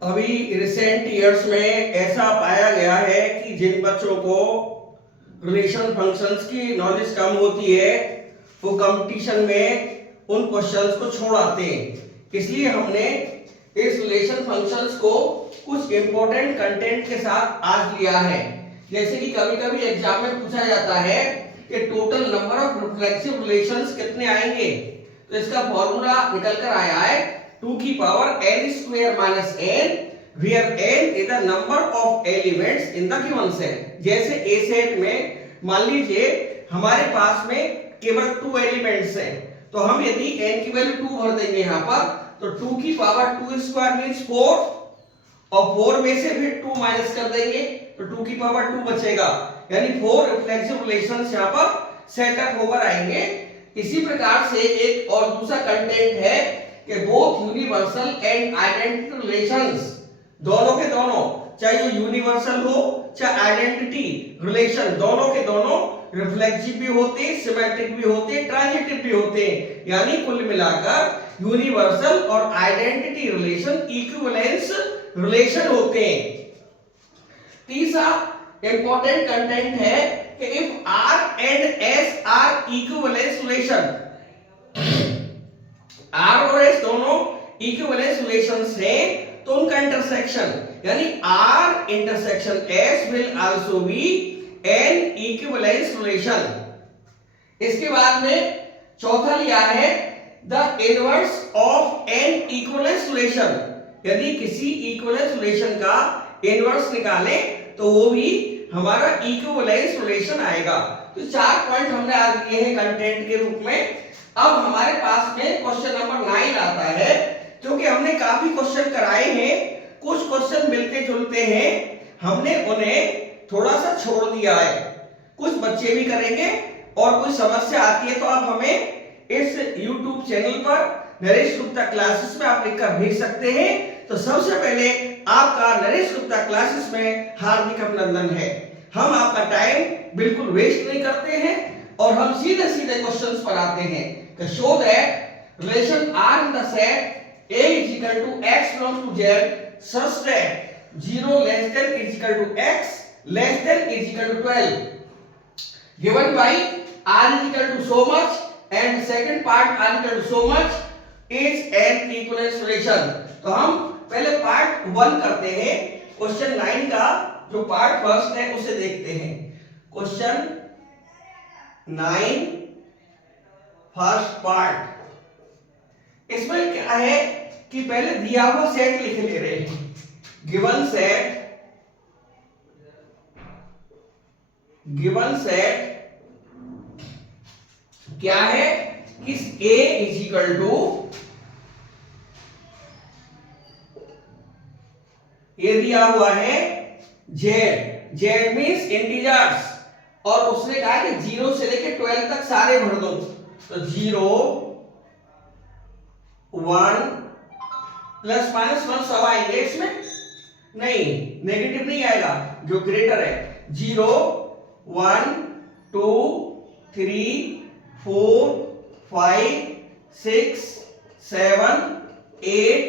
अभी recent years में ऐसा पाया गया है कि जिन बच्चों को रिलेशन फंक्शंस की नॉलेज कम होती है वो कंपटीशन में उन क्वेश्चंस को छोड़ आते हैं। इसलिए हमने इस रिलेशन फंक्शंस को कुछ इंपॉर्टेंट कंटेंट के साथ आज लिया है। जैसे कि कभी कभी एग्जाम में पूछा जाता है कि total number of reflexive relations कितने आएंगे, तो इसका फॉर्मूला निकल कर आया है 2 की power n square minus n, where n is the number of elements in the given set। जैसे A सेट में मान लीजिए हमारे पास में केवल 2 एलिमेंट्स हैं, तो हम यदि n की वैल्यू 2 भर देंगे यहाँ पर, तो 2 की पावर 2 स्क्वायर मींस 4, और 4 में से फिर 2 माइनस कर देंगे तो 2 की पावर 2 बचेगा, यानी 4 रिफ्लेक्सिव रिलेशंस यहाँ पर सेटअप होकर आएंगे। इसी प्रकार से एक और दूसरा कंटेंट है कि both universal and identity relations, दोनों के दोनों, चाहे वो यूनिवर्सल हो चाहे आइडेंटिटी रिलेशन, दोनों के दोनों रिफ्लेक्सिव भी होते, सिमेट्रिक भी होते, ट्रांजिटिव भी होते, यानी कुल मिलाकर यूनिवर्सल और आइडेंटिटी रिलेशन इक्विवेलेंस रिलेशन होते हैं। तीसरा इंपॉर्टेंट कंटेंट है कि if R and S are equivalence relation, R और S दोनों इक्विवेलेंस रिलेशंस हैं, तो उनका इंटरसेक्शन यानी R intersection S will also be an equivalence relation. इसके बाद में चौथा लिया है the inverse of an equivalence relation, यदि किसी इक्विवेलेंस रिलेशन का इनवर्स निकालें तो वो भी हमारा इक्विवेलेंस रिलेशन आएगा। तो 4 पॉइंट हमने आज लिए हैं कंटेंट के रूप में। अब हमारे पास में क्वेश्चन नंबर 9 आता है, क्योंकि हमने काफी क्वेश्चन कराए हैं, कुछ क्वेश्चन मिलते जुलते हैं, हमने उन्हें थोड़ा सा छोड़ दिया है, कुछ बच्चे भी करेंगे और कोई समस्या आती है तो आप हमें इस YouTube चैनल पर नरेश गुप्ता क्लासेस में आप लिखकर भेज सकते हैं। तो सबसे पहले आपका नरेश गुप्ता क्लासेस में हार्दिक अभिनंदन है। हम आपका टाइम बिल्कुल वेस्ट नहीं करते हैं और हम सीधे सीधे क्वेश्चंस पर आते हैं। तो show that relation R in the set A is equal to x belongs to Z such that 0 less than is equal to x less than is equal to 12 given by R is equal to so much and second part R is equal to so much is an equivalence relation। तो हम पहले part 1 करते हैं, question 9 का जो part first है उसे देखते हैं। क्वेश्चन 9 फर्स्ट पार्ट, इसमें क्या है कि पहले दिया हुआ सेट लिख ले रहे हैं। गिवन सेट क्या है कि A इज इक्वल टू, ये दिया हुआ है Z मींस इंटीजर्स, और उसने कहा कि 0 से लेके 12 तक सारे भर दो, तो 0 1 प्लस माइनस 1 सब आएंगे इसमें, नहीं नेगेटिव नहीं आएगा, जो ग्रेटर है 0 1 2 3 4 5 6 7 8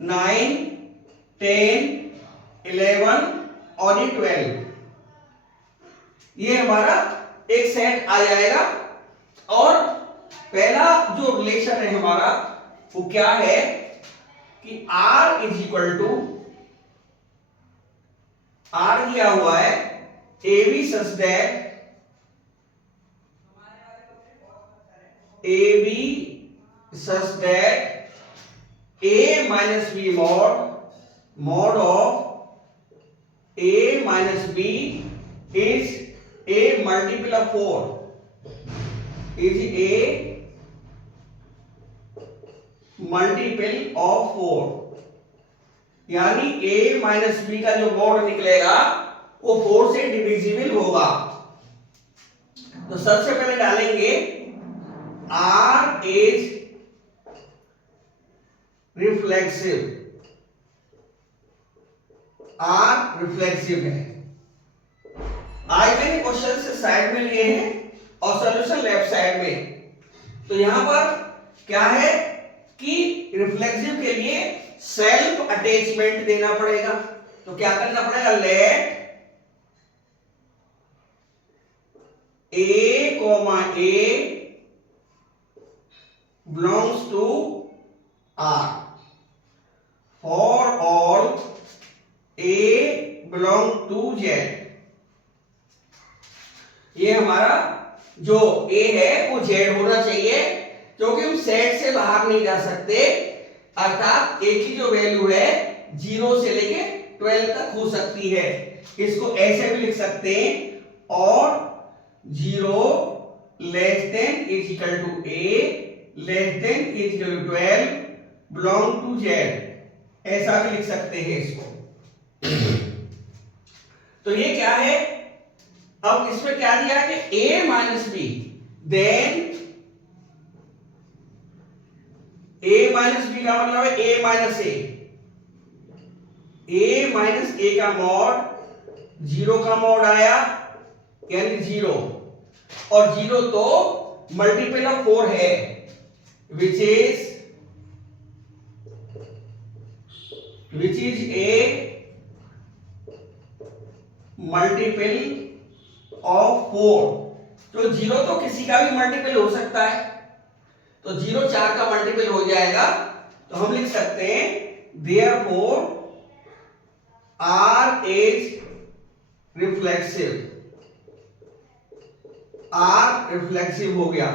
9 10 11 और 12, ये हमारा एक सेट आ जाएगा। और पहला जो रिलेशन है हमारा वो क्या है कि R is equal to, R दिया हुआ है AB such that A minus B mod of A minus B is a multiple of 4, is a multiple of 4, यानी A minus B का जो मॉड निकलेगा वो 4 से डिविजिबल होगा। तो सबसे पहले डालेंगे R is reflexive, R reflexive है। आज मैंने क्वेश्चन से साइड में लिए हैं और सॉल्यूशन लेफ्ट साइड में। तो यहां पर क्या है कि रिफ्लेक्सिव के लिए सेल्फ अटैचमेंट देना पड़ेगा। तो क्या करना पड़ेगा, late A, A belongs to R. For all A belong to Z. ये हमारा जो A है वो Z होना चाहिए, क्योंकि हम सेट से बाहर नहीं जा सकते, अर्थात A की जो वैल्यू है 0 से लेके 12 तक हो सकती है। इसको ऐसे भी लिख सकते हैं, और 0 less than is equal to A, less than is equal to 12 belong to Z, ऐसा भी लिख सकते हैं इसको। तो ये क्या है, अब इसमें क्या दिया कि A minus B, then A minus B का मतलब है A minus A, A minus A का मॉड 0 का मॉड आया यानी 0, और 0 तो मल्टीपल ऑफ 4 है, which is a multiple of 4। तो 0 तो किसी का भी मल्टीपल हो सकता है, तो 0 4 का मल्टीपल हो जाएगा। तो हम लिख सकते हैं therefore R is reflexive, R reflexive हो गया।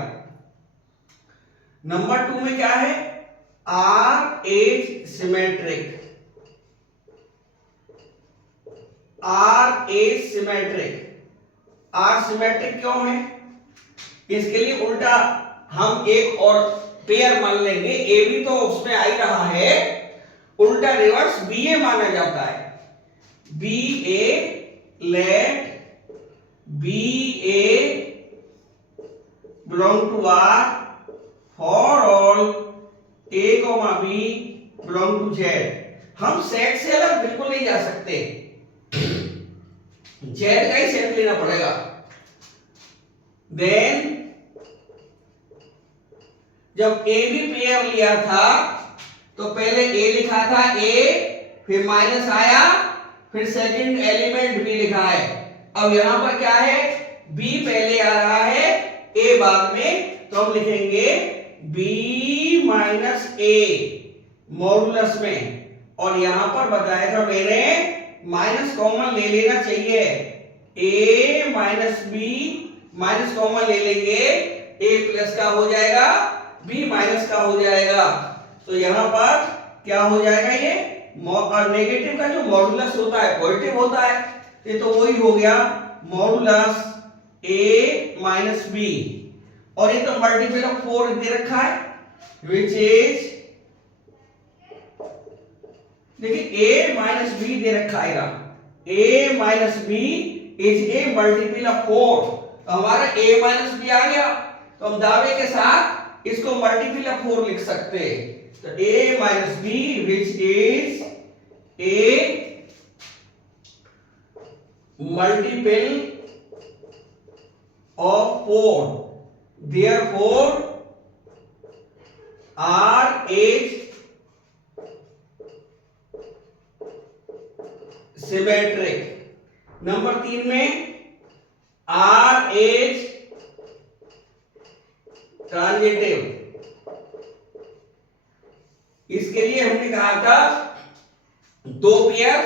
नंबर 2 में क्या है, R is symmetric, R is symmetric. R symmetric क्यों है, इसके लिए उल्टा हम एक और पेयर मान लेंगे, ए भी तो उसमें आ ही रहा है, उल्टा रिवर्स बी ए माना जाता है। B A, let B A belong to R for all A comma B belong to Z. हम सेट से अलग बिल्कुल नहीं जा सकते, जेड का ही सेट लेना पड़ेगा। देन जब ए भी पेयर लिया था तो पहले ए लिखा था ए, फिर माइनस आया, फिर सेकंड एलिमेंट भी लिखा है। अब यहां पर क्या है, बी पहले आ रहा है, ए बाद में, तो हम लिखेंगे बी माइनस ए मॉडुलस में, और यहां पर बताया था मैंने माइनस कॉमन ले लेना चाहिए, ए माइनस बी माइनस कॉमन ले लेंगे, ए प्लस का हो जाएगा, बी माइनस का हो जाएगा। तो यहां पर क्या हो जाएगा, ये नेगेटिव का जो मॉडुलस होता है पॉजिटिव होता है, ये तो वही हो गया मॉडुलस ए माइनस बी, और ये तो मल्टीपल ऑफ 4 दे रखा है, विच इज, देखिए a माइनस बी दे रखा है, a minus b is a multiple of 4। तो हमारा a माइनस बी आ गया, तो हम दावे के साथ इसको मल्टीपल ऑफ 4 लिख सकते हैं। तो a minus b which is a multiple of 4, therefore R is symmetric. Number 3 में R इज ट्रांजिटिव। इसके लिए हमने कहा था 2 पेयर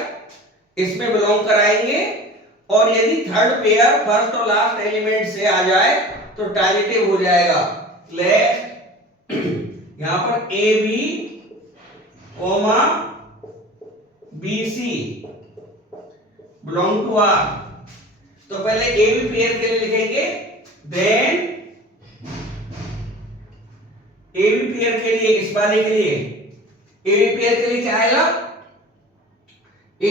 इसमें बिलोंग कराएंगे, और यदि थर्ड पेयर फर्स्ट और लास्ट एलिमेंट से आ जाए तो ट्रांजिटिव हो जाएगा। लेट यहां पर A B comma B C belong to R, तो पहले ए बी पेयर के लिए लिखेंगे, देन ए बी पेयर के लिए, इस वाले के लिए ए बी पेयर के लिए क्या आएगा, a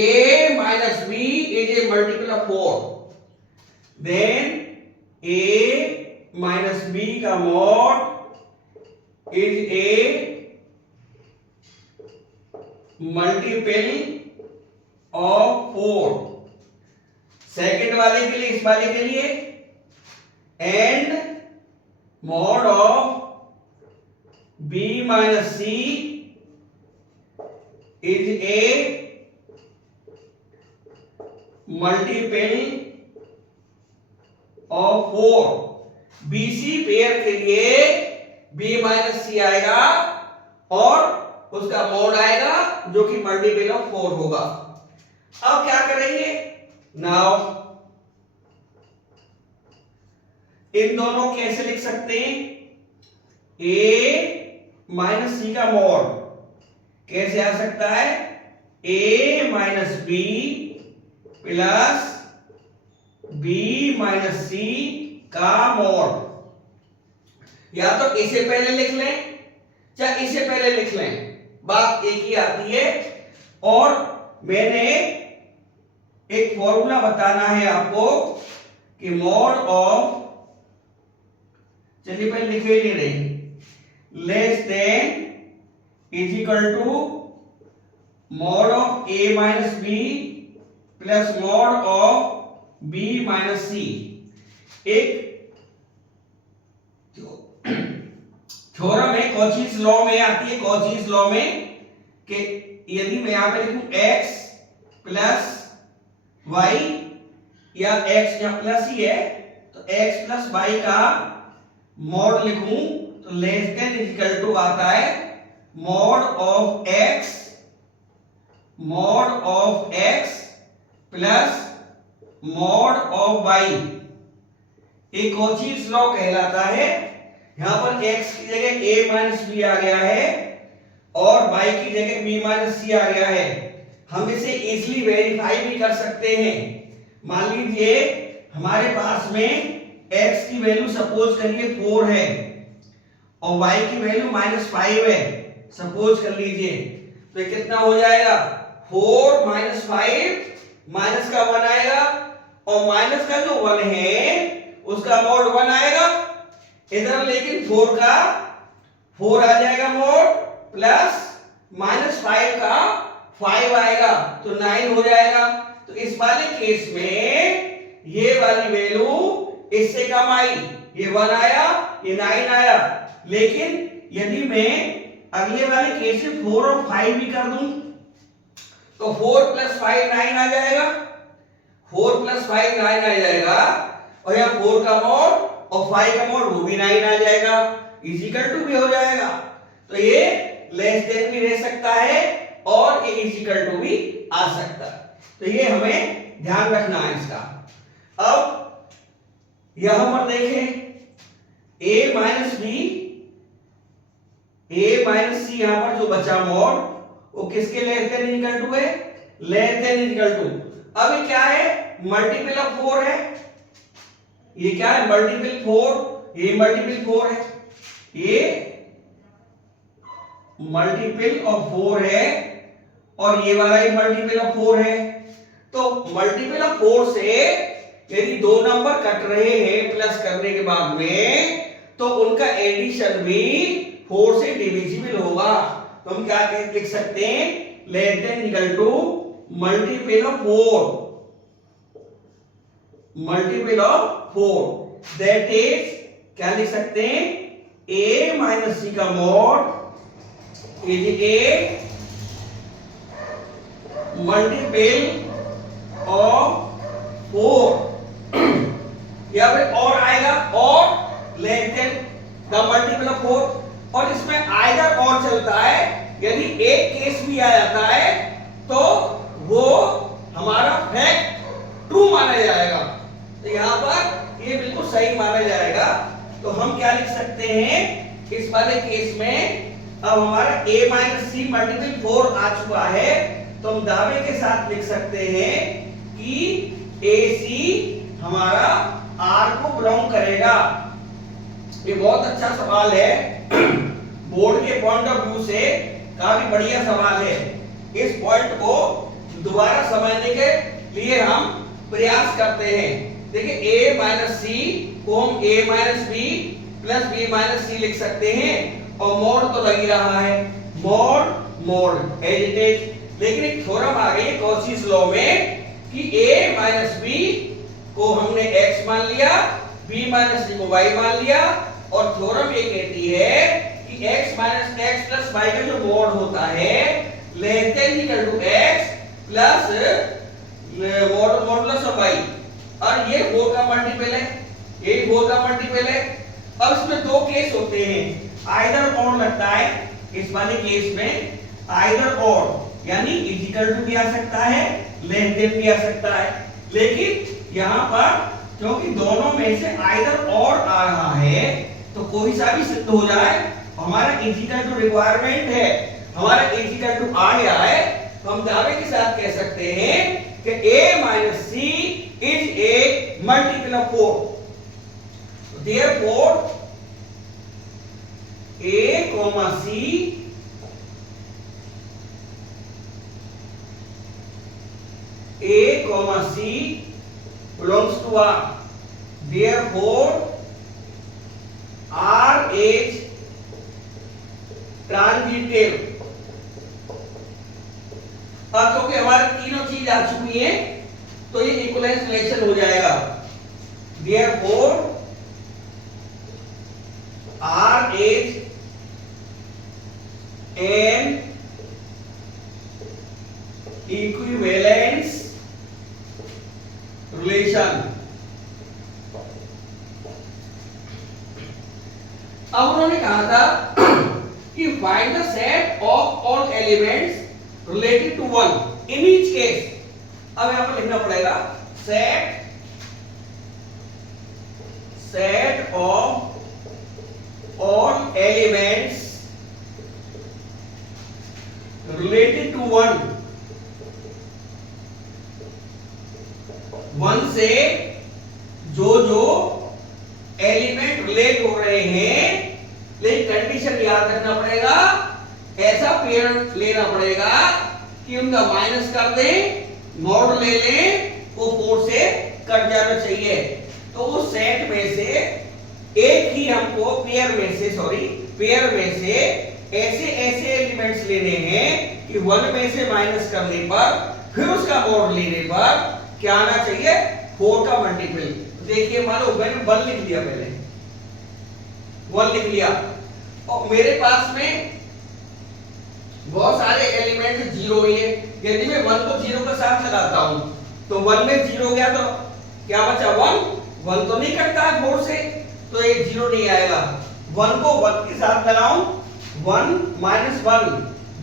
minus b is a multiple of 4, then a minus b का mod is a multiple of 4। Second वाले के लिए, इस वाले के लिए, and mod of b minus c is a multiple of 4। BC pair के लिए बी माइनस सी आएगा और उसका मोड आएगा जो कि मल्टीपल ऑफ 4 होगा। अब क्या करेंगे, नाउ इन दोनों कैसे लिख सकते हैं, ए माइनस सी का मोड कैसे आ सकता है, A minus B plus B minus सी का मोड। या तो इसे पहले लिख लें या इसे पहले लिख लें, बात एक ही आती है। और मैंने एक फॉर्मूला बताना है आपको कि मोड ऑफ, चलिए पहले लिखे नहीं रही, less than is equal to mod of A minus B plus mod of B minus C. एक थ्योरम है, कॉचीज लॉ में आती है, कॉचीज लॉ में कि यदि मैं यहां पे लिखूं x प्लस वाई या x या प्लस ही है तो x प्लस वाई का मोड लिखूं तो लेस देन इक्वल टू आता है mod of x plus mod of y. एक कॉचीज लॉ कहलाता है। यहां पर x की जगह a माइनस बी आ गया है और y की जगह b माइनस सी आ गया है। हम इसे इजीली वेरीफाई भी कर सकते हैं। मान लीजिए हमारे पास में x की वैल्यू सपोज करिए 4 है और y की वैल्यू -5 है, सपोज कर लीजिए, तो ये कितना हो जाएगा, 4 माइनस 5 माइनस का 1 आएगा और माइनस का जो 1 है उसका मोड 1 आएगा इधर, लेकिन 4 का 4 आ जाएगा मोड प्लस -5 का 5 आएगा तो 9 हो जाएगा। तो इस वाले केस में ये वाली वैल्यू इससे कम आई, ये 1 आया, ये 9 आया। लेकिन यदि मैं अगले वाले केस में 4 और 5 भी कर दूं तो 4 प्लस 5 9 आ जाएगा, 4 प्लस 5 9 आ जाएगा और यहाँ 4 का मोड और 5 का मोड वो भी 9 आ जाएगा, इजिकल टू भी हो जाएगा। तो ये लेस देन भी रह सकता है और ये इजिकल टू भी आ सकता है। तो ये हमें ध्यान रखना है इसका। अब यहां पर देखें a minus B, a minus C, यहां पर जो बचा मोड वो किसके लेस देन इजिकल टू है, लेस देन इजिकल टू। अब ये क्या है, मल्टीपल ऑफ 4 है, ये क्या है मल्टीपल 4, ये मल्टीपल 4 है, ये मल्टीपल ऑफ 4 है और ये वाला ही मल्टीपल ऑफ 4 है। तो मल्टीपल ऑफ 4 से यदि दो नंबर कट रहे हैं प्लस करने के बाद में तो उनका एडिशन भी 4 से डिविजिबल होगा। तो हम क्या लिख सकते हैं, less than equal to multiple of 4, multiple of 4, that is क्या लिख सकते हैं, a माइनस सी का mod is a multiple of 4। या फिर और आएगा और less than the multiple of 4, और इसमें आइदर और चलता है, यदि एक केस भी आ जाता है तो वो हमारा फैक्ट ट्रू माना जाएगा। तो यहां पर ये बिल्कुल सही माना जाएगा। तो हम क्या लिख सकते हैं इस वाले केस में, अब हमारा a माइनस सी मल्टीपल 4 आ चुका है तो हम दावे के साथ लिख सकते हैं कि AC हमारा R को बिलोंग करेगा। ये बहुत अच्छा सवाल है, बोर्ड के पॉइंट ऑफ व्यू से काफी बढ़िया सवाल है। इस पॉइंट को दोबारा समझने के लिए हम प्रयास करते हैं। देखिए a माइनस सी को हम a minus B plus B minus C लिख सकते हैं और मोड तो लग ही रहा है, मोड एज इट इज। लेकिन एक थ्योरम आ गई कॉचीज लॉ में कि a माइनस बी को हमने x मान लिया, b माइनस सी को y मान लिया, और थ्योरम ये कहती है कि x minus x plus y का जो मोड होता है less than equal to x plus modulus of y, और ये 4 का मल्टीपल है, ये 4 का मल्टीपल है। अब इसमें दो केस होते हैं, आइदर और लगता है। इस वाले केस में आइदर और यानी इक्वल टू भी आ सकता है, लेस देन भी आ सकता है, लेकिन यहाँ पर क्योंकि दोनों में से आइदर और आ रहा है तो कोई सा भी सिद्ध हो जाए, हमारा इक्वल टू रिक्वायरमेंट है, हमारा इक्वल टू आ गया है, तो हम दावे के साथ कह सकते हैं कि a minus c is a multiple of 4। therefore a comma c belongs to R, therefore R is transitive. अब क्योंकि हमारे तीनों चीज आ चुकी है तो ये इक्विवेलेंस रिलेशन हो जाएगा। therefore R is an equivalence relation। अब उन्होंने कहा था कि find the set of all elements related to one in each case. अब यहां पर लिखना पड़ेगा set of all elements related to one से जो एलिमेंट रिलेट हो रहे हैं, लेकिन कंडीशन याद रखना पड़ेगा, ऐसा पेयर लेना पड़ेगा कि उनका माइनस कर दें, मॉड ले लें, वो 4 से कट जाना चाहिए। तो उस सेट में से एक ही हमको पेयर में से ऐसे एलिमेंट्स लेने हैं कि 1 में से माइनस करने पर फिर उसका मॉड लेने पर क्या आना चाहिए, 4 का मल्टीपल। देखिए मान लो मैंने 1 लिख लिया, पहले 1 लिख लिया और मेरे पास में बहुत सारे एलिमेंट 0 ही है। यदि मैं 1 को 0 के साथ चलाता हूं तो 1 में 0 गया तो क्या बचा 1 तो नहीं कटता है 4 से, तो ये 0 नहीं आएगा। 1 को 1 के साथ लगाऊं 1 माइनस 1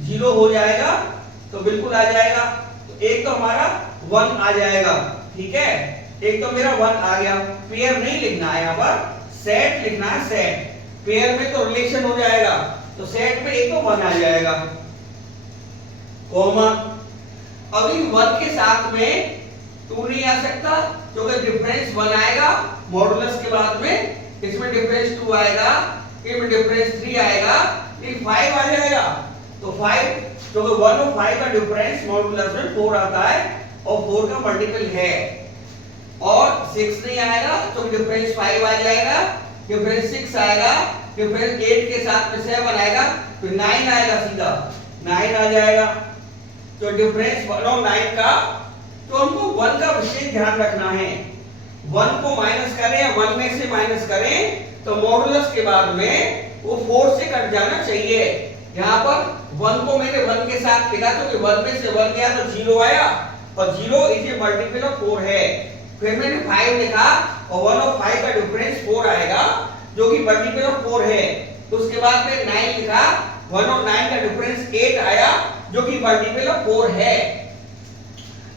0 हो जाएगा, तो बिल्कुल आ जाएगा। तो एक तो हमारा 1 आ जाएगा, ठीक है, एक तो मेरा 1 आ गया। पेयर नहीं लिखना है, यहाँ पर सेट लिखना है। सेट पेयर में तो रिलेशन हो जाएगा, तो सेट में एक तो 1 आ जाएगा, कॉमा अभी 1 के साथ में 2 नहीं आ सकता क्योंकि डिफरेंस 1 आएगा, मॉडुलस के बाद में इसमें डिफरेंस 2 आएगा, इसमें डिफरेंस 3 आएगा, ये 5 आ जाएगा। तो 5 क्योंकि 1 और 5 का डिफरेंस मॉडुलस में 4 आता है और 4 का मल्टीपल है, और 6 नहीं आएगा तो डिफरेंस 5 आ जाएगा, डिफरेंस 6 आएगा, डिफरेंस 8 के साथ में 7 आएगा, तो 9 आएगा, सीधा 9 आ जाएगा। तो डिफरेंस 1 और 9 का, तो हमको 1 का विशेष ध्यान रखना है। 1 को माइनस करें या 1 में से माइनस करें तो मॉडुलस के बाद में वो 4 से कट जाना चाहिए। यहाँ पर 1 को मैंने 1 के साथ लिखा तो 1 में से 1 गया तो 0 आया, और 0 इज ए मल्टीपल ऑफ 4 है। फिर मैंने 5 लिखा और 1 और 5 का डिफरेंस 4 आएगा जो कि मल्टीपल ऑफ 4 है। उसके बाद में 9 लिखा, 1 और 9 का डिफरेंस 8 आया जो कि मल्टीपल ऑफ 4 है।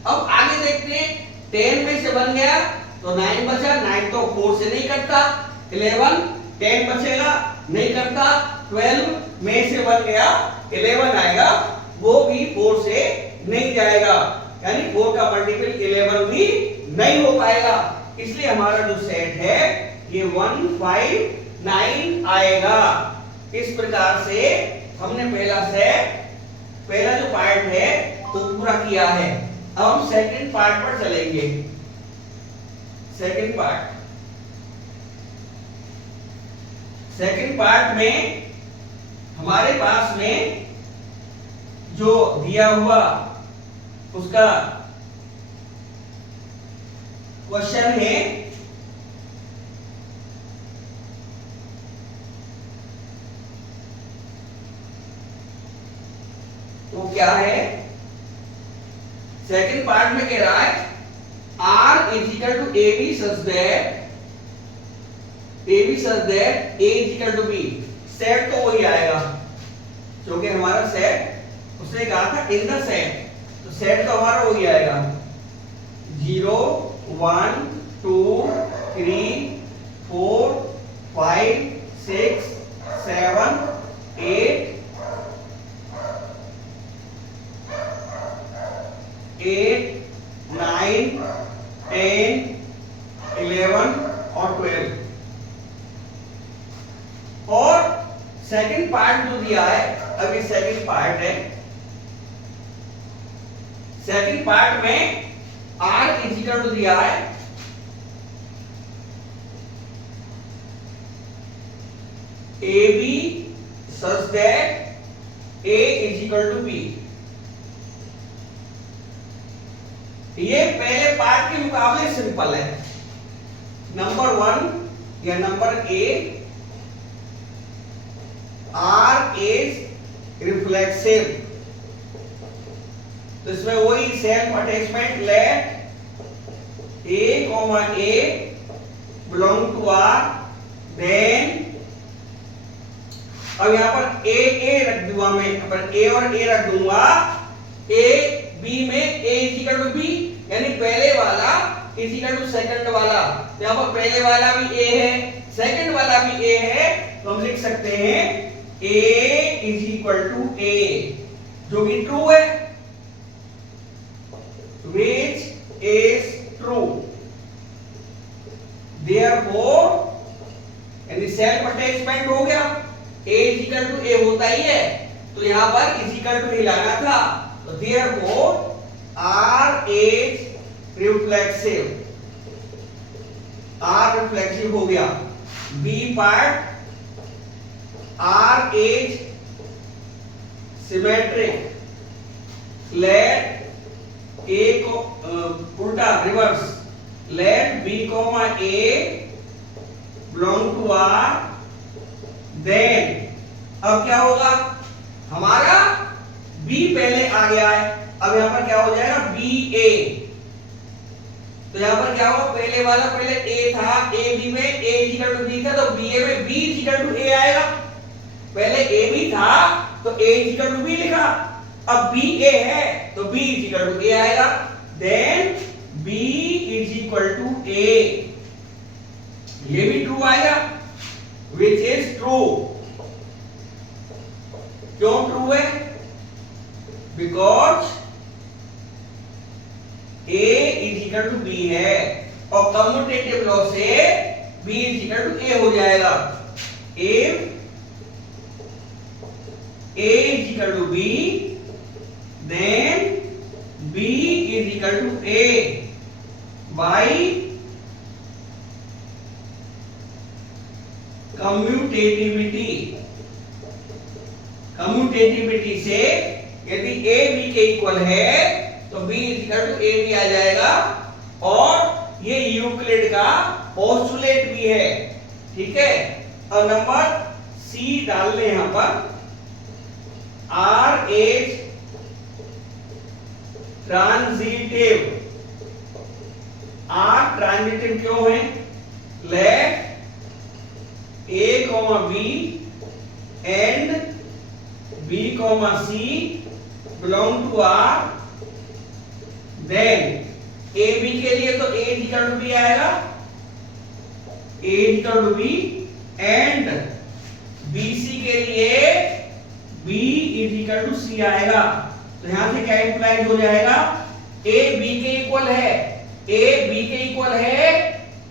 अब आगे देखते हैं, 10 में से 1 गया तो 9 बचा, 9 तो 4 से नहीं कटता, 11 10 बचेगा, नहीं कटता, 12 में से 1 गया 11 आएगा, वो भी 4 से नहीं जाएगा, यानी 4 का मल्टीपल 11 भी नहीं हो पाएगा। इसलिए हमारा जो सेट है ये 1 5 9 आएगा। इस प्रकार से हमने पहला जो पार्ट है वो पूरा किया है। अब हम सेकंड पार्ट पर चलेंगे। सेकंड पार्ट में हमारे पास में जो दिया हुआ उसका क्वेश्चन है, तो क्या है सेकंड पार्ट में कह रहा है R is equal to AB such that A is equal to B। Set तो वही आएगा जो कि हमारा सेट उसने कहा था इन द सेट, तो सेट तो हमारा वही आएगा 0 1 2 3 4 5 6 7 8 9 10 11 और 12। और सेकंड पार्ट जो दिया है, अब ये सेकंड पार्ट है, सेकंड पार्ट में R इज इक्वल टू दिया है AB such that A is equal to B। ये पहले पार्ट के मुकाबले सिंपल है। नंबर 1 या number A, R is reflexive, तो इसमें वही self attachment let A, belong to R, then अब यहां पर A रख दूंगा मैं, यहां पर A और A रख दूंगा, A B में A is equal to B, यानी पहले वाला is equal to सेकंड वाला, यहां पर पहले वाला भी A है, सेकंड वाला भी A है, तो हम लिख सकते हैं A is equal to A, जो कि ट्रू है, which is true, therefore यानी सेल्फ अटैचमेंट हो गया, A is equal to A होता ही है, तो यहां पर is equal to ही लाना था, तो therefore R is reflexive, R reflexive हो गया। B part R is symmetric, let A को उल्टा reverse, let B, A belong to R, then अब क्या होगा, हमारा B पहले आ गया है, अब यहां पर क्या हो जाएगा BA, तो यहां पर क्या होगा, पहले वाला पहले A था, AB में A इक्वल टू B था, तो BA में B इक्वल टू A आएगा, पहले AB था तो A इक्वल टू B लिखा, अब BA है तो B इक्वल टू A आएगा, then B is equal to A, ये भी ट्रू आएगा, which is true। क्यों ट्रू है, because A is equal to B है, और कम्यूटेटिव लॉ से B is equal to A हो जाएगा। If A is equal to B, then B is equal to A by commutativity। Commutativity से यदि A B के equal है तो B is equal to A भी आ जाएगा, और ये यूक्लिड का पोस्टुलेट भी है, ठीक है। अब नंबर C डाल लें यहां पर, R is transitive, R transitive क्यों है, let A, B and B, C belong to R, then A B के लिए तो A इक्वल टू B आएगा, A equal to B, and B C के लिए B इक्वल टू C आएगा, तो यहां से क्या इंप्लाइज हो जाएगा, A B के इक्वल है, A B के इक्वल है,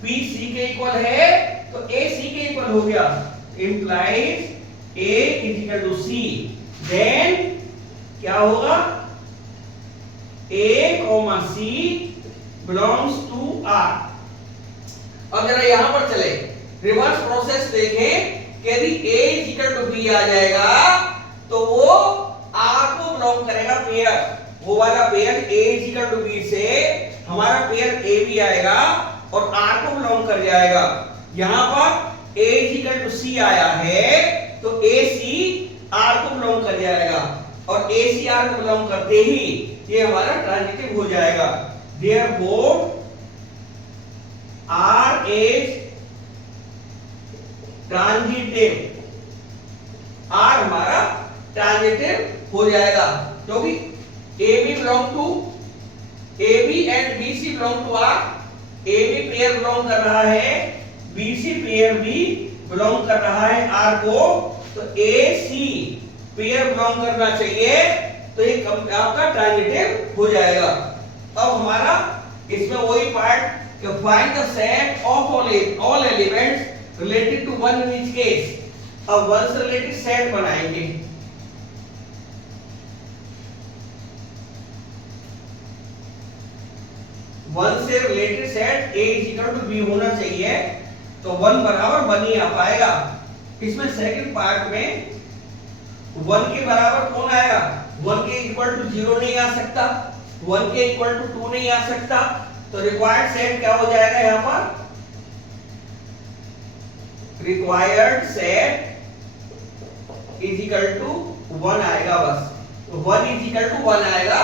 B C के इक्वल है, तो A C के इक्वल हो गया, implies A equal to C, then क्या होगा, A, C belongs to R। अब जरा यहां पर चले, रिवर्स प्रोसेस देखें कि यदि A इक्वल टू B आ जाएगा तो वो R को बिलोंग करेगा पेयर, वो वाला pair A equal to B से हमारा पेयर A भी आएगा और R को बिलोंग कर जाएगा। यहां पर A इक्वल टू C आया है तो AC R को बिलोंग कर जाएगा, और ACR को बिलोंग करते ही ये हमारा ट्रांजिटिव हो जाएगा। Therefore R is transitive, R हमारा ट्रांजिटिव हो जाएगा क्योंकि AB belong to AB and BC belong to R। AB pair belong कर रहा है, BC पेयर भी बिलोंग कर रहा है R को, तो AC पेयर बिलोंग करना चाहिए, तो ये आपका ट्रांजिटिव हो जाएगा। अब हमारा इसमें वही पार्ट कि find the set of all elements related to one in each case. अब वन से रिलेटेड सेट बनाएंगे। वन से related set A equal to B होना चाहिए, तो वन बराबर वन ही आ पाएगा। इसमें सेकंड पार्ट में वन के बराबर कौन आएगा? वन के इक्वल टू 0 नहीं आ सकता, वन के इक्वल टू 2 नहीं आ सकता, तो रिक्वायर्ड सेट क्या हो जाएगा यहां पर? Required set is equal to 1 आएगा बस। तो 1 इज इक्वल टू 1 आएगा,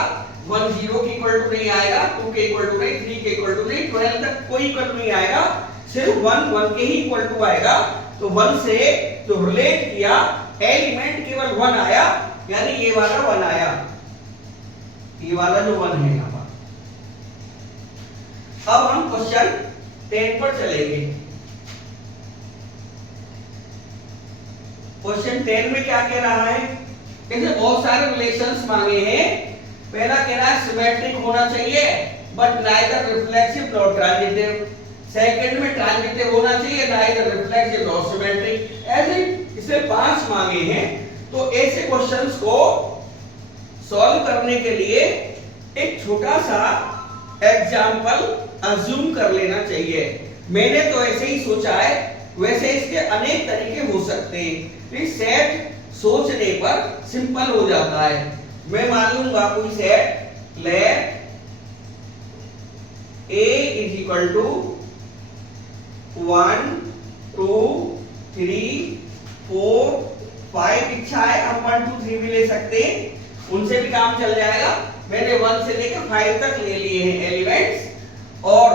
1 0 के इक्वल टू नहीं आएगा, 2 के इक्वल टू नहीं, 3 के इक्वल टू नहीं, 12 तक कोई इक्वल नहीं आएगा, सिर्फ 1 1 के ही इक्वल टू आएगा। तो 1 से जो रिलेट किया एलिमेंट केवल 1 आया, यानी ये वाला 1 आया, ये वाला जो 1 है यहां पर। अब हम क्वेश्चन 10 पर चलेंगे। क्वेश्चन 10 में क्या कह रहा है? इसमें बहुत सारे रिलेशंस मांगे हैं। पहला कह रहा है सिमेट्रिक होना चाहिए but neither reflexive nor transitive. Second में ट्रांजिटिव होना चाहिए, नाइदर रिफ्लेक्सिव नॉर सिमेट्रिक। ऐसे इसे 5 मांगे हैं। तो ऐसे क्वेश्चंस को सॉल्व करने के लिए एक छोटा सा एग्जाम्पल अज्यूम कर लेना चाहिए। मैंने तो ऐसे ही सोचा है, वैसे इसके अनेक तरीके हो सकते हैं। सेट सोचने पर सिंपल हो जाता है। मैं मान लूंगा कोई set, let A is equal to 1 2 3 4 5 इच्छा है, हम 1 2 3 भी ले सकते हैं, उनसे भी काम चल जाएगा। मैंने 1 से लेकर 5 तक ले लिए हैं एलिमेंट्स, और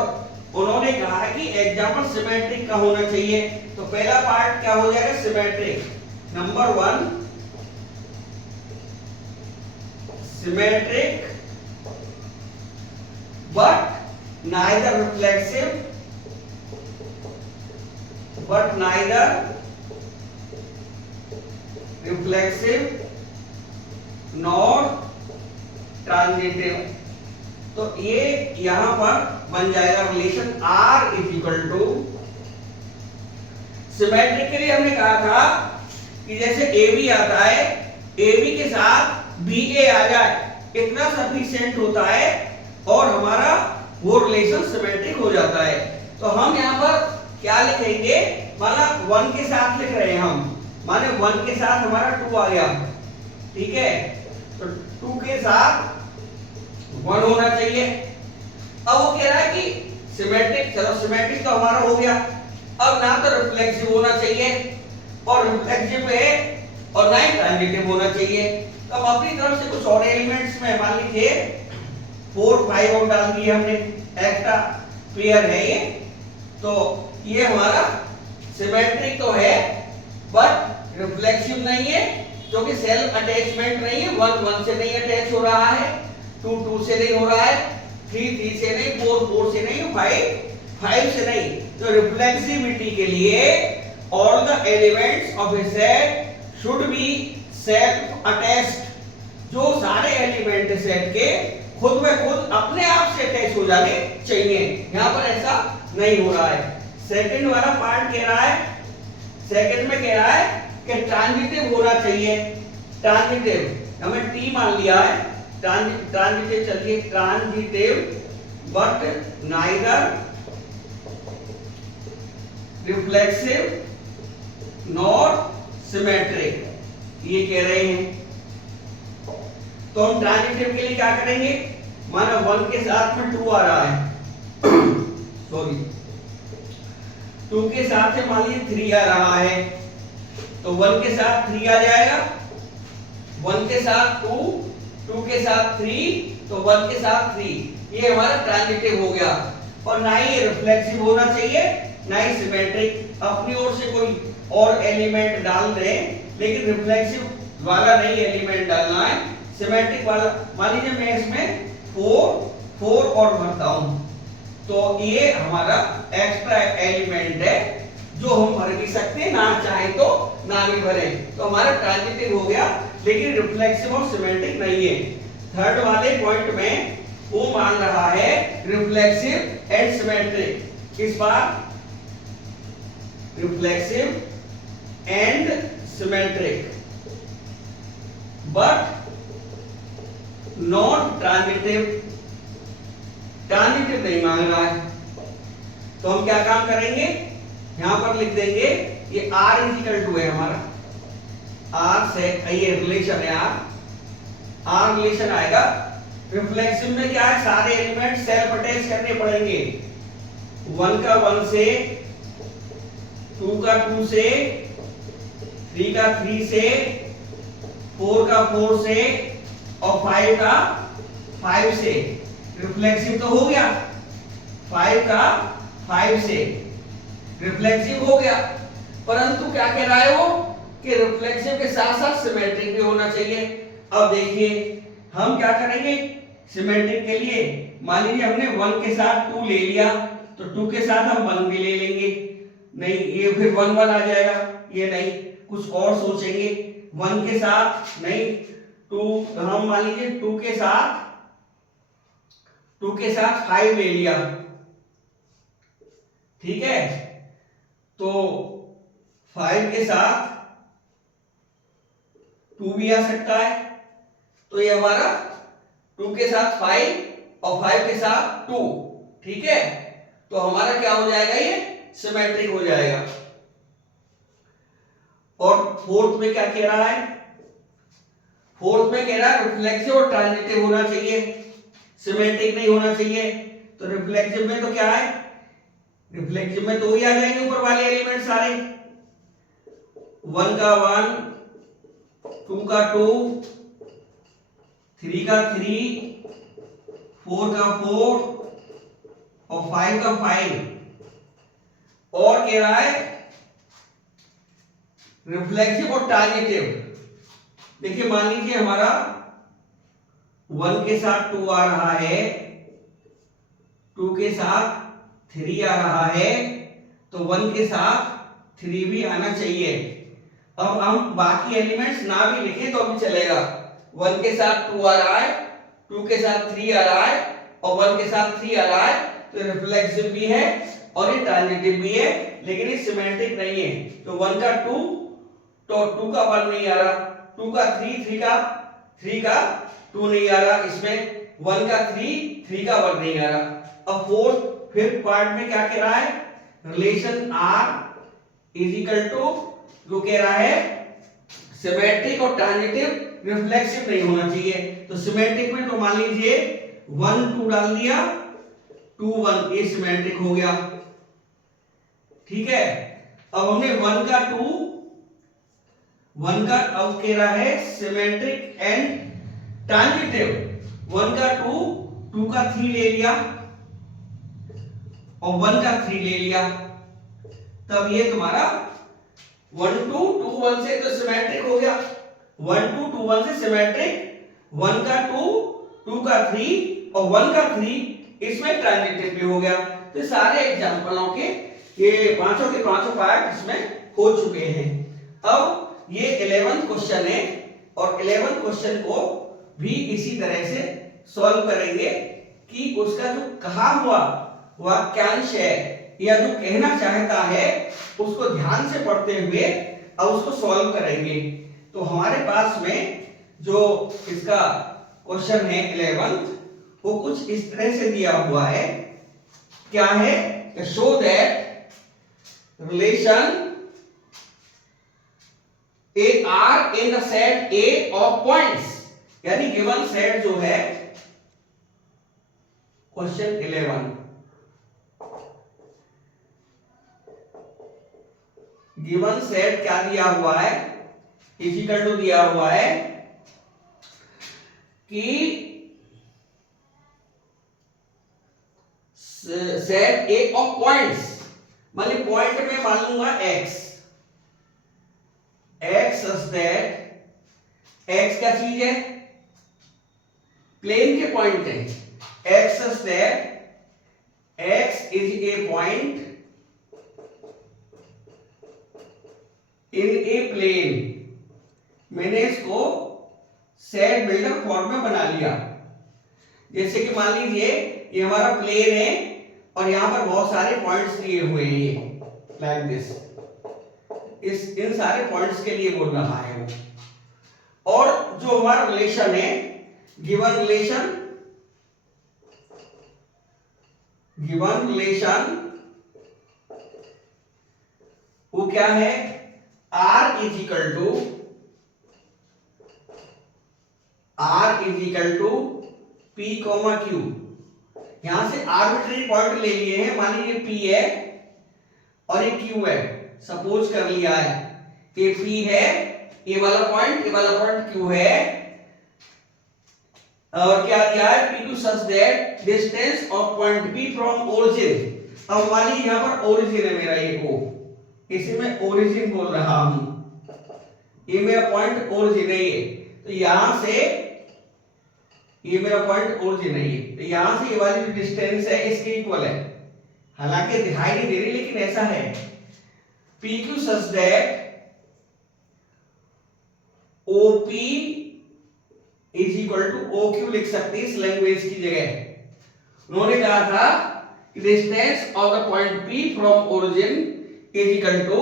उन्होंने कहा है कि एग्जाम्पल सिमेट्रिक का होना चाहिए। तो पहला पार्ट क्या हो जाएगा? Symmetric. Number 1 symmetric but neither reflexive nor transitive. तो ये यहां पर बन जाएगा relation R is equal to, symmetric के लिए हमने कहा था कि जैसे AB आता है, AB के साथ BA आ जाए, इतना सफिशिएंट होता है और हमारा वो रिलेशन सिमेट्रिक हो जाता है। तो हम यहां पर क्या लिखेंगे? माना 1 के साथ लिख रहे हैं हम, माने 1 के साथ हमारा 2 आ गया, ठीक है, तो 2 के साथ 1 होना चाहिए। अब वो कह रहा है कि सिमेट्रिक, चलो सिमेट्रिक तो हमारा हो गया। अब ना तो रिफ्लेक्सिव होना चाहिए और रिफ्लेक्सिव है, और ना ही ट्रांजिटिव होना चाहिए। तो अब अपनी तरफ से कुछ और एलिमेंट्स में मान लीजिए 4 5 और डाल दिए हमने, एक्स्ट्रा पेयर है ये, तो ये हमारा सिमेट्रिक तो है बट रिफ्लेक्सिव नहीं है, क्योंकि सेल्फ अटैचमेंट नहीं है। 1 1 से नहीं अटैच हो रहा है, 2 2 से नहीं हो रहा है, 3 3 से नहीं, 4 4 से नहीं, 5 5 से नहीं। तो रिफ्लेक्सिविटी के लिए all the elements of A set should be self attached. जो सारे एलिमेंट सेट के खुद में खुद अपने आप से अटैच हो जाने चाहिए। यहां पर ऐसा नहीं हो रहा है। सेकंड वाला पार्ट कह रहा है, सेकंड में कह रहा है कि ट्रांजिटिव होना चाहिए। ट्रांजिटिव हमें T मान लिया है, ट्रांजिटिव चलिए, transitive but neither reflexive nor symmetric, ये कह रहे हैं। तो हम ट्रांजिटिव के लिए क्या करेंगे? माना 1 के साथ में 2 आ रहा है सॉरी 2 के साथ से मान लीजिए 3 आ रहा है, तो 1 के साथ 3 आ जाएगा, 1 के साथ 2, 2 के साथ 3, तो 1 के साथ 3, ये हमारा ट्रांजिटिव हो गया। और ना ही रिफ्लेक्सिव होना चाहिए ना ही सिमेट्रिक। अपनी ओर से कोई और एलिमेंट डाल दें, लेकिन रिफ्लेक्सिव वाला नहीं एलिमेंट डालना है, सिमेट्रिक वाला। मान लीजिए मैं इसमें 4 और भरता हूं, तो ये हमारा एक्स्ट्रा एलिमेंट है जो हम भर भी सकते हैं, ना चाहे तो ना भी भरे, तो हमारा ट्रांजिटिव हो गया, लेकिन रिफ्लेक्सिव और सिमेट्रिक नहीं है। थर्ड वाले पॉइंट में वो मान रहा है रिफ्लेक्सिव एंड सिमेट्रिक। इस बार reflexive and symmetric but not transitive. Transitive नहीं मांग रहा है, तो हम क्या काम करेंगे, यहां पर लिख देंगे ये R इक्वल टू है हमारा, R से ये रिलेशन है, R रिलेशन आएगा। रिफ्लेक्सिव में क्या है, सारे एलिमेंट सेल्फ अटैच करने पड़ेंगे। 1 का 1 से, 2 का 2 से, 3 का 3 से, 4 का 4 से और 5 का 5 से। रिफ्लेक्सिव तो हो गया, 5 का 5 से रिफ्लेक्सिव हो गया, परंतु क्या कह रहा है वो कि रिफ्लेक्सिव के साथ साथ सिमेट्रिक भी होना चाहिए। अब देखिए हम क्या करेंगे, सिमेट्रिक के लिए मान लीजिए हमने 1 के साथ 2 ले लिया, तो 2 के साथ हम 1 भी ले लेंगे। नहीं, ये फिर 1 1 आ जाएगा, ये नहीं, कुछ और सोचेंगे। 1 के साथ नहीं, 2 हम मान लीजिए 2 के साथ 5 ले लिया, ठीक है, तो 5 के साथ 2 भी आ सकता है, तो ये हमारा 2 के साथ 5 और 5 के साथ 2, ठीक है, तो हमारा क्या हो जाएगा, ये सिमेट्रिक हो जाएगा। और फोर्थ में क्या कह रहा है, फोर्थ में कह रहा है रिफ्लेक्सिव और ट्रांजिटिव होना चाहिए, सिमेट्रिक नहीं होना चाहिए। तो रिफ्लेक्सिव में तो क्या है, रिफ्लेक्सिव में तो वही आ जाएंगे ऊपर वाले एलिमेंट सारे, 1 का 1, 2 का 2, 3 का 3, 4 का 4 और 5 का 5। और कह रहा है रिफ्लेक्सिव और ट्रांजिटिव। देखिए मान लीजिए हमारा 1 के साथ 2 आ रहा है, 2 के साथ 3 आ रहा है, तो 1 के साथ 3 भी आना चाहिए। अब हम बाकी एलिमेंट्स ना भी लिखें तो भी चलेगा। 1 के साथ 2 आ रहा है, 2 के साथ 3 आ रहा है और 1 के साथ 3 आ रहा है, तो रिफ्लेक्सिव भी है और ये ट्रांजिटिव भी है, लेकिन ये सिमेट्रिक नहीं है। तो 1 का 2, तो 2 का 1 नहीं आ रहा, 2 का 3, 3 का 2 नहीं आ रहा, इसमें 1 का 3 का 1 नहीं आ रहा। अब फोर्थ फिफ्थ पार्ट में क्या कह रहा है, relation R is equal to, जो कह रहा है सिमेट्रिक और ट्रांजिटिव, रिफ्लेक्सिव नहीं होना चाहिए। तो सिमेट्रिक में तो मान लीजिए 1 2 डाल दिया, 2 1, ये सिमेट्रिक हो गया, ठीक है। अब हमने 1 का 2, 1 का, अब कह रहा है सिमेट्रिक एंड ट्रांजिटिव, 1 का 2, 2 का 3 ले लिया और 1 का 3 ले लिया, तब ये तुम्हारा 1 2 2 1 से तो सिमेट्रिक हो गया, 1 2 2 1 से सिमेट्रिक, 1 का 2, 2 का 3 और 1 का 3 इसमें ट्रांजिटिव भी हो गया। तो सारे एग्जांपलों के ये पांचों के पांचों पार्ट इसमें हो चुके हैं। अब ये 11th क्वेश्चन है और 11th क्वेश्चन को भी इसी तरह से सॉल्व करेंगे कि उसका जो कहा हुआ वाक्यांश है या जो कहना चाहता है उसको ध्यान से पढ़ते हुए अब उसको सॉल्व करेंगे। तो हमारे पास में जो इसका क्वेश्चन है 11th, वो कुछ इस तरह से दिया हुआ है, क्या है, show that relation A R in the set A of points, यानी गिवन सेट जो है क्वेश्चन 11, गिवन सेट क्या दिया हुआ है, इक्वल टू दिया हुआ है कि सेट ए ऑफ पॉइंट्स, मान ली पॉइंट में मान लूंगा x, सच दैट x क्या चीज है, प्लेन के पॉइंट है, x such that x is a point in a plane. मैंने इसको सेट बिल्डर फॉर्म में बना लिया। जैसे कि मान लीजिए ये हमारा प्लेन है और यहां पर बहुत सारे पॉइंट्स दिए हुए हैं, ये लाइक दिस, इन सारे पॉइंट्स के लिए बोल रहा है वो। और जो हमारा रिलेशन है, गिवन रिलेशन वो क्या है, R is equal to P, Q। यहां से आर्बिट्रेरी पॉइंट ले लिए हैं, मान लीजिए P है और ये Q है, सपोज कर लिया है कि P है, ये वाला पॉइंट Q है, और क्या दिया है, P2 such that distance of point P from origin. अब मान लीजिए यहां पर ओरिजिन है मेरा, ये O, इसे मैं ओरिजिन बोल रहा हूं, ये मेरा पॉइंट ओरिजिन है ये, तो यहां से ये मेरा पॉइंट ओरिजिन है ये, तो यहां से ये वाली जो डिस्टेंस है इसके इक्वल है, हालांकि दिखाई नहीं दे रही लेकिन ऐसा है। PQ such that OP is equal to OQ लिख सकते हैं इस लैंग्वेज की जगह। उन्होंने कहा था कि distance of the point P from origin is equal to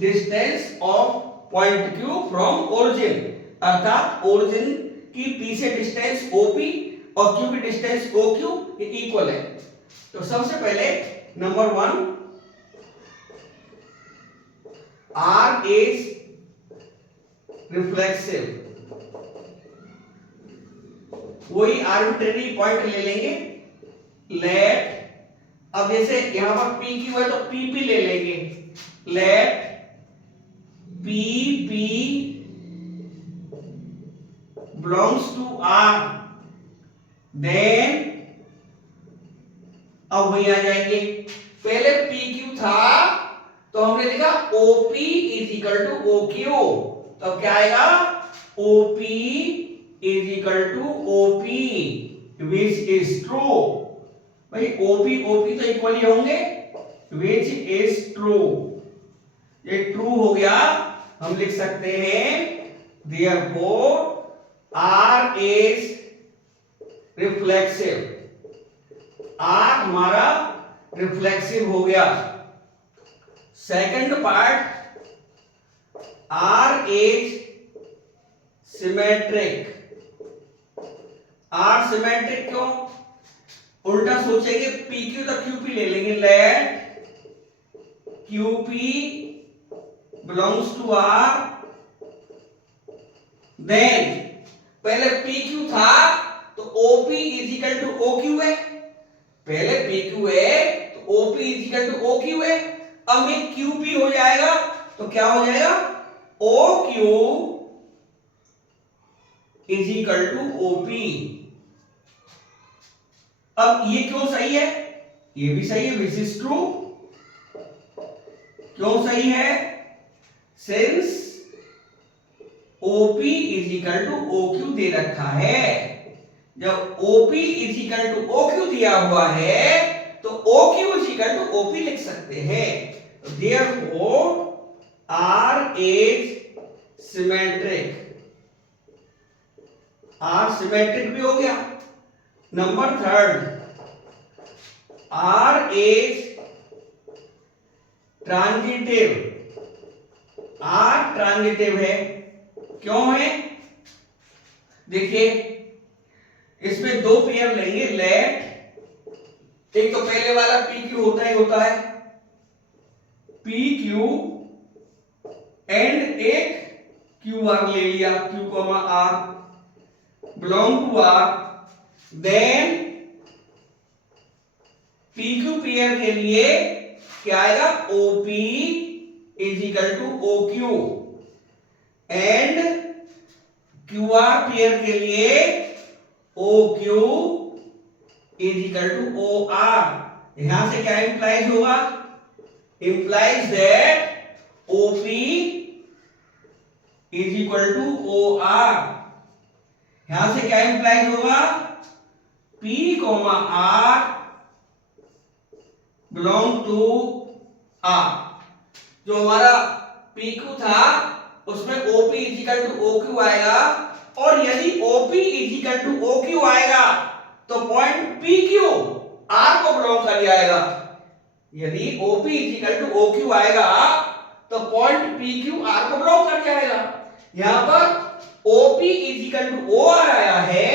distance of point Q from origin, अर्थात ओरिजिन की P से डिस्टेंस OP और Q की डिस्टेंस OQ ये इक्वल है। तो सबसे पहले नंबर 1, R इज रिफ्लेक्सिव, वही आर्बिट्रेरी पॉइंट ले लेंगे, लेट, अब जैसे यहां पर PQ है तो PP ले लेंगे, late PP belongs to R, then अब वही आ जाएंगे, पहले PQ था तो हमने लिखा OP is equal to OQ, तो क्या आएगा, OP is equal to OP which is true. भाई OP तो इक्वल ही होंगे, विच इज ट्रू, ये ट्रू हो गया। हम लिख सकते हैं therefore R is reflexive, R हमारा रिफ्लेक्सिव हो गया। Second part, R is symmetric, R symmetric क्यों, उल्टा सोचेंगे, PQ तो QP ले लेंगे, let QP belongs to R, then पहले PQ था तो OP is equal to OQ है, पहले PQ है तो OP is equal to OQ है, अब ये QP हो जाएगा तो क्या हो जाएगा, OQ is equal to OP। अब ये क्यों सही है, ये भी सही है, विच इज ट्रू। क्यों सही है, since OP is equal to OQ दे रखा है, जब OP is equal to OQ दिया हुआ है तो OQ is equal to OP लिख सकते हैं, therefore R is symmetric, R symmetric भी हो गया। Number third, R is transitive, R transitive है, क्यों है, देखिए इसमें दो पेयर लेंगे, लेट, एक तो पहले वाला PQ होता ही होता है, PQ एंड एक QR ले लिया, Q, R belong to R, then PQ pair के लिए क्या आएगा, OP is equal to OQ and QR pair के लिए O Q is equal to O R. यहां से क्या इंप्लाइज होगा? Implies that OP is equal to O R. यहां से क्या इंप्लाइज होगा? P comma R belong to R। जो हमारा PQ था उसमें OP is equal to OQ आएगा, और यदि OP is equal to OQ आएगा तो पॉइंट PQ R को बिलोंग कर जाएगा। यदि OP is equal to OQ आएगा तो पॉइंट PQ R को बिलोंग कर जाएगा। यहां पर OP is equal to OR आया है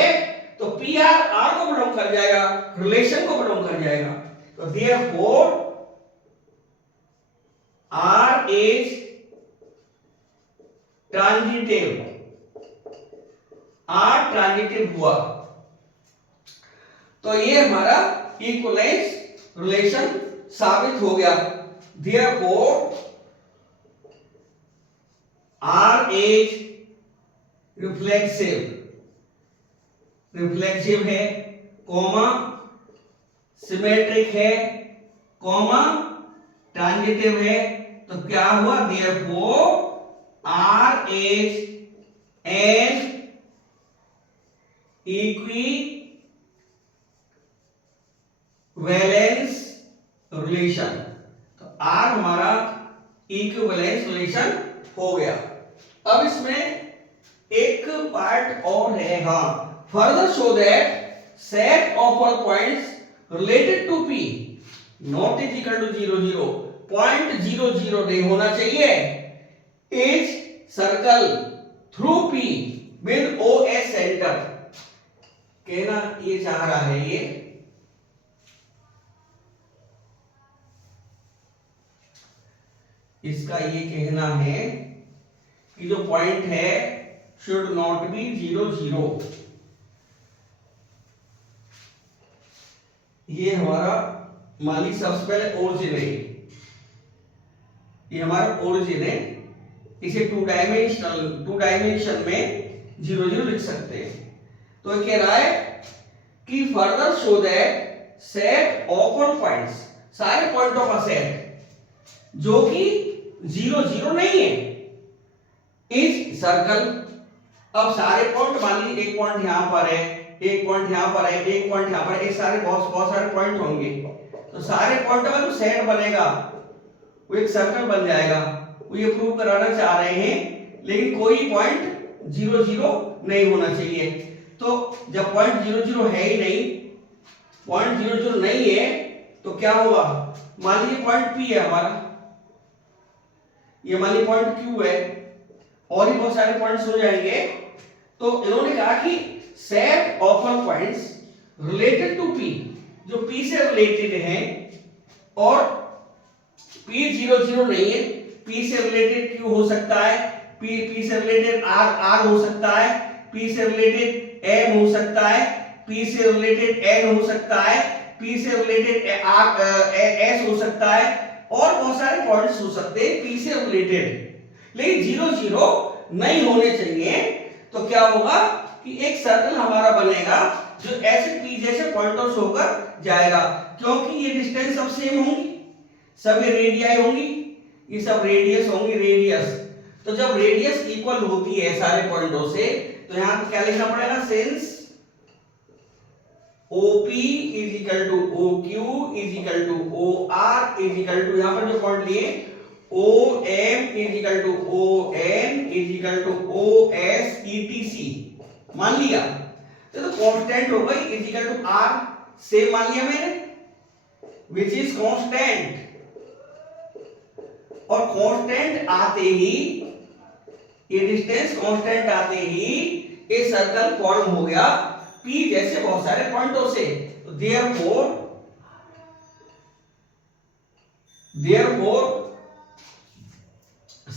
तो PR R को बिलोंग कर जाएगा, रिलेशन को बिलोंग कर जाएगा। तो therefore R is transitive, R transitive हुआ। तो ये हमारा इक्विवेलेंस रिलेशन साबित हो गया। Therefore R is reflexive, reflexive है, कॉमा सिमेट्रिक है, कॉमा ट्रांजिटिव है। तो क्या हुआ? Therefore R is an equivalence relation. तो R हमारा इक्विवेलेंस रिलेशन हो गया। अब इसमें एक पार्ट और है, हाँ, further show that set of all points related to P not is equal to 0 0, point 0 0 नहीं होना चाहिए, is circle through P with OS centre. कहना ये चाह रहा है, ये इसका ये कहना है कि जो पॉइंट है शुड नॉट बी 0 0। ये हमारा मान ली सबसे पहले ओरिजिन है, ये हमारा ओरिजिन है, इसे टू डायमेंशन में 0 0 लिख सकते हैं। तो ये कह रहा है कि further show that set of all points, सारे पॉइंटों का सेट जो कि 0 0 नहीं है, इज सर्कल। अब सारे पॉइंट मान लीजिए एक पॉइंट यहां पर है, एक पॉइंट यहां पर है, एक पॉइंट यहां पर है, एक सारे बहुत सारे पॉइंट होंगे। तो सारे पॉइंटों का जो सेट बनेगा वो एक सर्कल बन जाएगा। वो ये प्रूव कराना चाह रहे हैं, लेकिन कोई पॉइंट 0 0 नहीं होना चाहिए। तो जब पॉइंट 0 0 है ही नहीं, पॉइंट 0 0 नहीं है, तो क्या होगा? मान लीजिए पॉइंट P है हमारा, ये मान लीजिए पॉइंट Q है, और भी बहुत सारे पॉइंट्स हो जाएंगे। तो इन्होंने कहा कि set of all points related to P, जो P से रिलेटेड हैं, और P 0 0 नहीं है, P से रिलेटेड Q हो सकता है, P से रिलेटेड R हो सकता है, P से रिलेटेड M हो सकता है, P से रिलेटेड N हो सकता है, P से रिलेटेड S हो सकता है, और बहुत सारे पॉइंट्स हो सकते हैं P से रिलेटेड, लेकिन 0 0 नहीं होने चाहिए। तो क्या होगा कि एक सर्कल हमारा बनेगा जो ऐसे P जैसे पॉइंटों से होकर जाएगा, क्योंकि ये डिस्टेंस सब सेम होंगी, सब ये रेडियाई होंगी, ये सब रेडियस होंगी, रेडियस। तो जब रेडियस इक्वल होती है सारे पॉइंटों से, तो यहां पर क्या लिखना पड़ेगा? Since OP is equal to OQ is equal to OR is equal to, यहां पर जो पॉइंट लिए OM is equal to ON is equal to OS ETC मान लिया, तो कांस्टेंट हो गई is equal to R same मान लिया मैंने, विच इज कांस्टेंट। और कांस्टेंट आते ही, ये डिस्टेंस कांस्टेंट आते ही ये सर्कल फॉर्म हो गया P जैसे बहुत सारे पॉइंटों से। तो therefore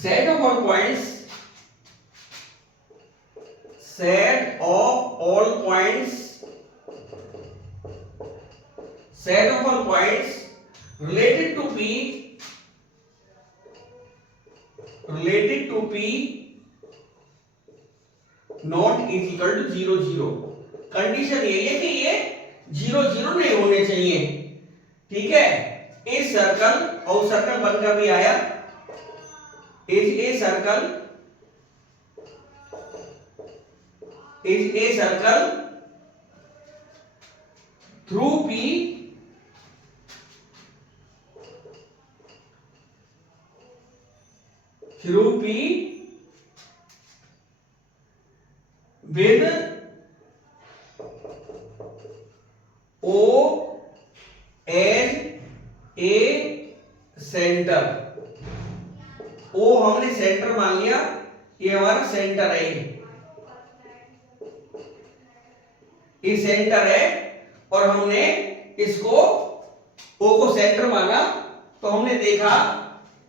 set of all points, set of all points related to P not is equal to 0 0। Condition यही है कि ये 0 0 नहीं होने चाहिए, ठीक है। इस सर्कल और सर्कल बनकर भी आया, is a circle through P with O as a centre. O हमने सेंटर मान लिया, ये हमारा सेंटर है, ये सेंटर है और हमने इसको O को सेंटर माना, तो हमने देखा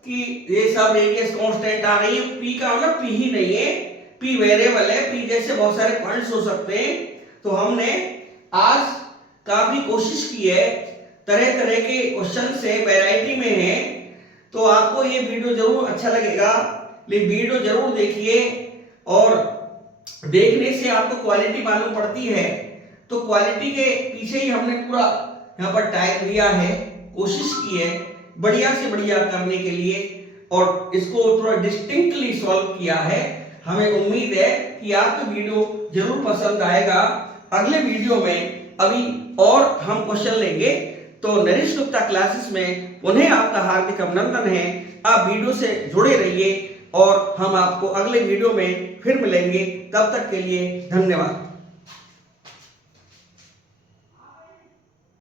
कि ये सब रेडियस कांस्टेंट आ रही है। P का मतलब P ही नहीं है, P वेरिएबल है, P जैसे बहुत सारे पॉइंट्स हो सकते हैं। तो हमने आज काफी कोशिश की है, तरह तरह के क्वेश्चन से वैरायटी में है। तो आपको ये वीडियो जरूर अच्छा लगेगा, लेकिन वीडियो जरूर देखिए और देखने से आपको क्वालिटी मालूम पड़ती है। तो क्वालिटी के पीछे ही हमने पूरा यहाँ पर टाइम दिया है, कोशिश की है बढ़िया से बढ़िया करने के लिए और इसको थोड़ा डिस्टिंक्टली सॉल्व किया है। हमें उम्मीद है कि आपको वीडियो जरूर पसंद आएगा। अगले वीडियो में अभी और हम क्वेश्चन लेंगे। तो नरेश गुप्ता क्लासेस में उन्हें आपका हार्दिक अभिनंदन है। आप वीडियो से जुड़े रहिए और हम आपको अगले वीडियो में फिर मिलेंगे। तब तक के लिए धन्यवाद।